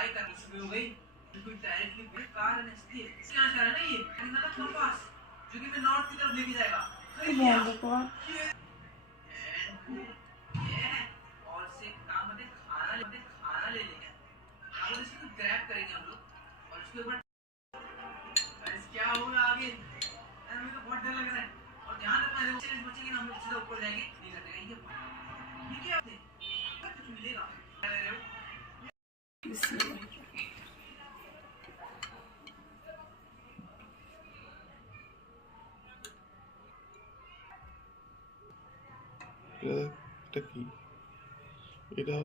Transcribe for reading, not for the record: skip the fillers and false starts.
high कर उसमें हो गई बिल्कुल directly pay car and steel क्या जा रहा है ना ये ना कंपास जो कि मैं नॉर्थ की तरफ लेके जाएगा और से काम में खाना ले लेंगे और इसको ग्रैब करेंगे हम लोग और उसके ऊपर क्या होगा आगे यार मुझे तो बहुत डर लग रहा है और ध्यान रखना है बचेंगे ना हम लोग सीधा ऊपर जाएंगे नहीं कर देगा ये क्या आपने कुछ मिलेगा এটা কি এটা